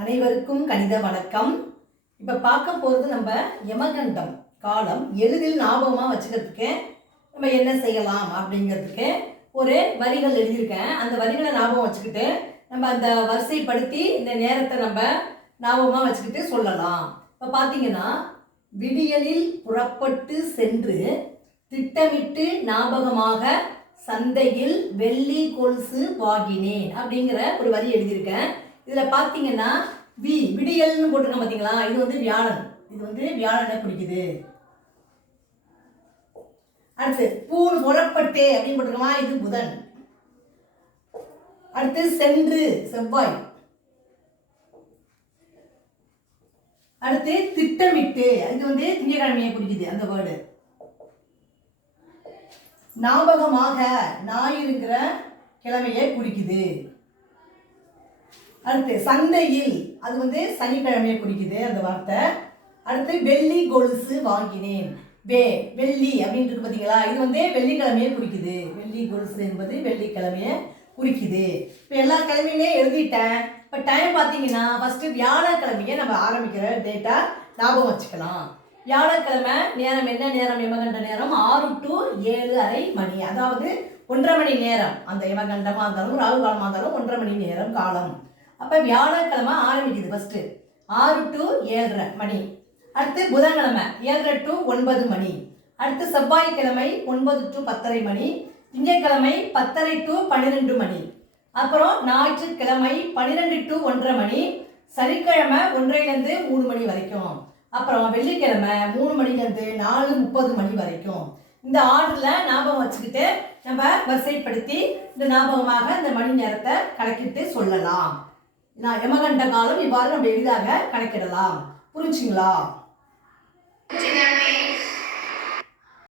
அனைவருக்கும் கணித வணக்கம். இப்போ பார்க்க போகிறது நம்ம யமகண்டம். காலம் எளிதில் ஞாபகமாக வச்சுக்கிறதுக்கு நம்ம என்ன செய்யலாம் அப்படிங்கிறதுக்கு ஒரு வரிகள் எழுதியிருக்கேன். அந்த வரிகளை ஞாபகம் வச்சுக்கிட்டு நம்ம அந்த வரிசைப்படுத்தி இந்த நேரத்தை நம்ம ஞாபகமாக வச்சுக்கிட்டு சொல்லலாம். இப்போ பார்த்தீங்கன்னா விடியலில் புறப்பட்டு சென்று திட்டமிட்டு ஞாபகமாக சந்தையில் வெள்ளி கொலுசு வாங்கினேன் அப்படிங்கிற ஒரு வரி எழுதியிருக்கேன். இதில் பார்த்தீங்கன்னா வி விடியல்னு போட்டிருக்கேன் பார்த்தீங்களா இது வந்து வியாழன். இது வந்து வியாழனை பிடிக்குது? அடுத்து பூன் புறப்பட்டு அப்படின்னு போட்டிருக்கோமா? இது புதன். அடுத்து சென்று செவ்வாய். அடுத்து திட்டமிட்டு. அது வந்து திங்கக்கிழமையை குறிக்குது அந்த வேர்டு. ஞாபகமாக ஞாயிறுங்கிற கிழமையை குறிக்குது. அடுத்து சந்தையில் அது வந்து சனிக்கிழமையை குறிக்குது அந்த வார்த்தை. அடுத்து வெள்ளி கொலுசு வாங்கினேன். வே வெள்ளி அப்படின்ட்டு இருக்கு பார்த்தீங்களா இது வந்து வெள்ளிக்கிழமையை குறிக்குது. வெள்ளி கொலுசு என்பது வெள்ளிக்கிழமையை குறிக்குது. இப்போ எல்லா கிழமையுமே எழுதிட்டேன். இப்போ டைம் பார்த்தீங்கன்னா ஃபஸ்ட்டு வியாழக்கிழமையை நம்ம ஆரம்பிக்கிற டேட்டா ஞாபகம் வச்சுக்கலாம். வியாழக்கிழமை நேரம் என்ன நேரம்? யமகண்ட நேரம் ஆறு டு ஏழு அரை மணி. அதாவது ஒன்றரை மணி நேரம். அந்த யமகண்டமாக இருந்தாலும் ராகு காலமாக இருந்தாலும் ஒன்றரை மணி நேரம் காலம். அப்போ வியாழக்கிழமை ஆரம்பிக்குது ஃபஸ்ட்டு ஆறு டு ஏழரை மணி. அடுத்து புதன்கிழமை ஏழரை டு ஒன்பது மணி. அடுத்து செவ்வாய்க்கிழமை ஒன்பது டு பத்தரை மணி. திங்கட்கிழமை பத்தரை டு பன்னிரெண்டு மணி. அப்புறம் ஞாயிற்றுக்கிழமை பன்னிரெண்டு டு ஒன்றரை மணி. சனிக்கிழமை ஒன்றையிலேருந்து மூணு மணி வரைக்கும். அப்புறம் வெள்ளிக்கிழமை மூணு மணிலேருந்து நாலு முப்பது மணி வரைக்கும். இந்த ஆர்டரில் ஞாபகம் வச்சுக்கிட்டு நம்ம வரிசைப்படுத்தி இந்த ஞாபகமாக இந்த மணி நேரத்தை கணக்கிட்டு சொல்லலாம். நான் யமகண்ட காலம் இவ்வாறு நம்ம எளிதாக கணக்கிடலாம். புரிஞ்சுங்களா?